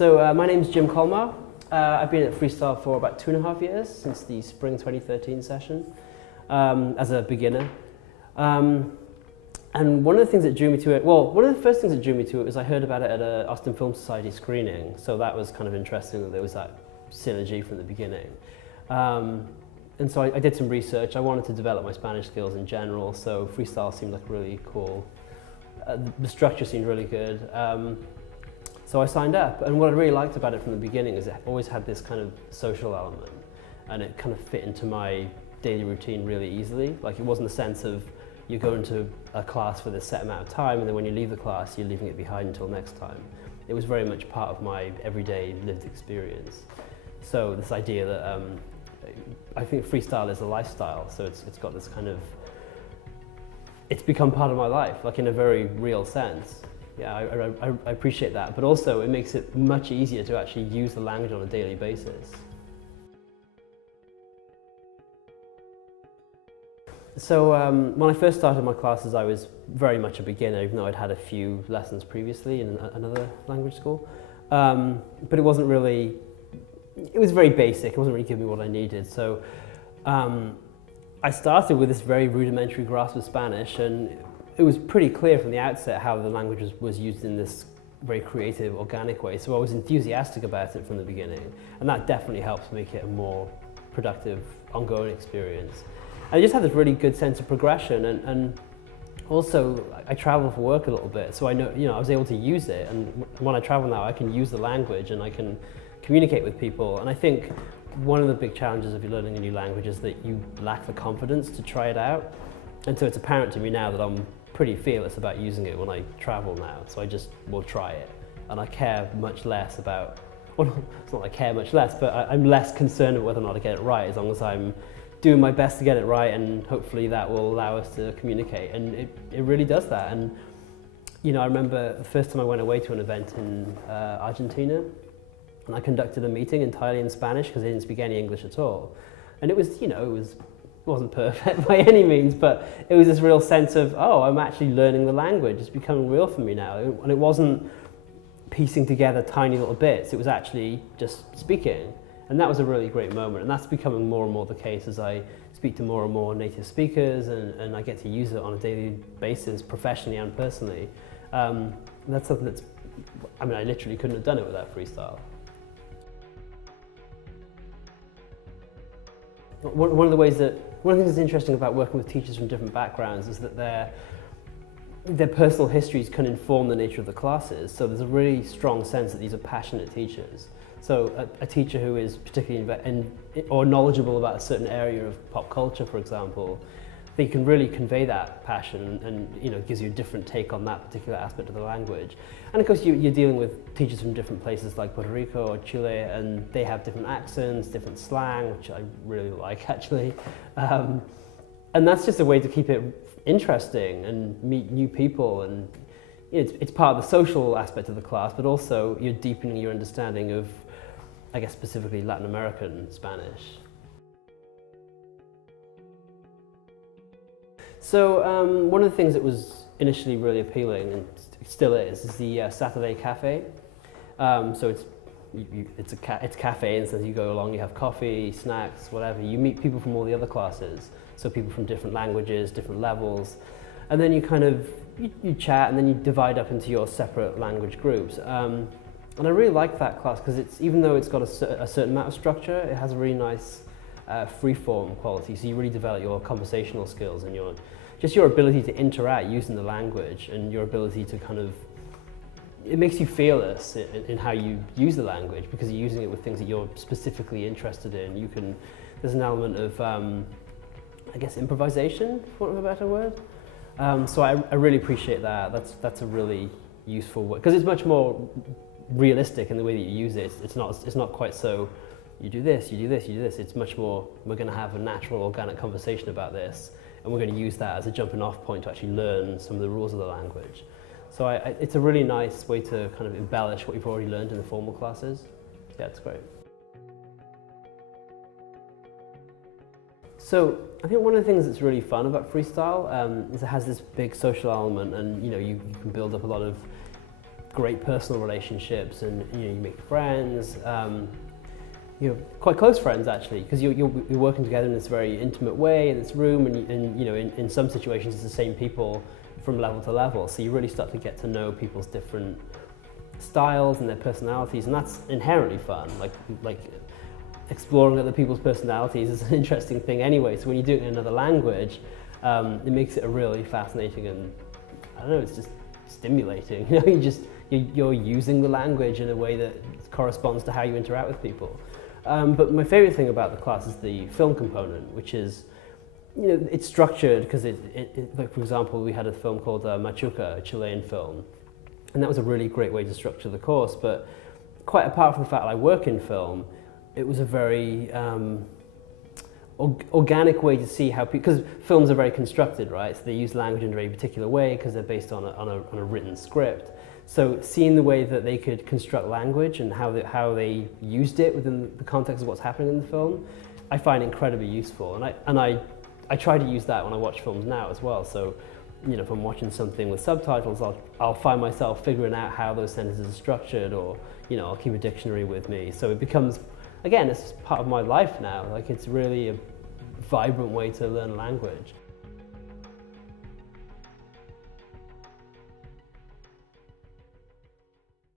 My name's Jim Colmar. I've been at Freestyle for about 2.5 years, since the spring 2013 session, as a beginner. And one of the things that drew me to it, well, one of the first things that drew me to it was I heard about it at an Austin Film Society screening, so that was kind of interesting that there was that synergy from the beginning. And so I did some research. I wanted to develop my Spanish skills in general, so Freestyle seemed like really cool. The structure seemed really good. So I signed up, and what I really liked about it from the beginning is it always had this kind of social element, and it kind of fit into my daily routine really easily. Like, it wasn't a sense of you go into a class for this set amount of time, and then when you leave the class, you're leaving it behind until next time. It was very much part of my everyday lived experience. So this idea that I think freestyle is a lifestyle, so it's got this kind of, it's become part of my life, like in a very real sense. Yeah, I appreciate that, but also it makes it much easier to actually use the language on a daily basis. So when I first started my classes, I was very much a beginner, even though I'd had a few lessons previously in another language school. But it wasn't really, it was very basic, it wasn't really giving me what I needed. So I started with this very rudimentary grasp of Spanish, and it was pretty clear from the outset how the language was used in this very creative, organic way. So I was enthusiastic about it from the beginning, and that definitely helps make it a more productive, ongoing experience. And I just had this really good sense of progression, and also I travel for work a little bit, so I know, I was able to use it. And when I travel now, I can use the language and I can communicate with people. And I think one of the big challenges of learning a new language is that you lack the confidence to try it out. And so it's apparent to me now that I'm pretty fearless about using it when I travel now, so I just will try it. And I care much less about, well, it's not that I care much less, but I'm less concerned about whether or not I get it right, as long as I'm doing my best to get it right, and hopefully that will allow us to communicate. And it really does that. And I remember the first time I went away to an event in Argentina, and I conducted a meeting entirely in Spanish because I didn't speak any English at all. And it was, it wasn't perfect by any means, but it was this real sense of, oh, I'm actually learning the language. It's becoming real for me now. And it wasn't piecing together tiny little bits. It was actually just speaking. And that was a really great moment. And that's becoming more and more the case as I speak to more and more native speakers, and I get to use it on a daily basis, professionally and personally. That's something that's, I literally couldn't have done it without freestyle. One of the things that's interesting about working with teachers from different backgrounds is that their personal histories can inform the nature of the classes. So there's a really strong sense that these are passionate teachers. So a teacher who is particularly or knowledgeable about a certain area of pop culture, for example, they can really convey that passion, and gives you a different take on that particular aspect of the language. And of course you're dealing with teachers from different places like Puerto Rico or Chile, and they have different accents, different slang, which I really like actually. And that's just a way to keep it interesting and meet new people, and it's part of the social aspect of the class, but also you're deepening your understanding of, I guess, specifically Latin American Spanish. So one of the things that was initially really appealing, and still is the Saturday Cafe. So it's a cafe, and so you go along, you have coffee, snacks, whatever. You meet people from all the other classes, so people from different languages, different levels, and then you kind of you chat, and then you divide up into your separate language groups. And I really like that class because even though it's got a certain amount of structure, it has a really nice free-form quality, so you really develop your conversational skills and your ability to interact using the language, and your ability to it makes you fearless in how you use the language, because you're using it with things that you're specifically interested in. There's an element of, I guess, improvisation, for want of a better word. So I really appreciate that. That's a really useful word, because it's much more realistic in the way that you use it. It's not quite so, you do this, you do this, you do this. It's much more, we're going to have a natural, organic conversation about this, and we're going to use that as a jumping off point to actually learn some of the rules of the language. So it's a really nice way to kind of embellish what you've already learned in the formal classes. Yeah, it's great. So I think one of the things that's really fun about freestyle is it has this big social element, and you can build up a lot of great personal relationships, and you make friends. Quite close friends actually, because you're working together in this very intimate way in this room, and in some situations it's the same people from level to level, so you really start to get to know people's different styles and their personalities, and that's inherently fun. Like exploring other people's personalities is an interesting thing anyway, so when you do it in another language, it makes it a really fascinating, and I don't know, it's just stimulating. You're using the language in a way that corresponds to how you interact with people. But my favorite thing about the class is the film component, which is, it's structured because like for example, we had a film called Machuca, a Chilean film, and that was a really great way to structure the course. But quite apart from the fact that I work in film, it was a very organic way to see how people, because films are very constructed, right? So they use language in a very particular way because they're based on a written script. So seeing the way that they could construct language and how they used it within the context of what's happening in the film, I find incredibly useful. And I try to use that when I watch films now as well. So, if I'm watching something with subtitles, I'll find myself figuring out how those sentences are structured, or I'll keep a dictionary with me. So it becomes, again, it's part of my life now. Like, it's really a vibrant way to learn language.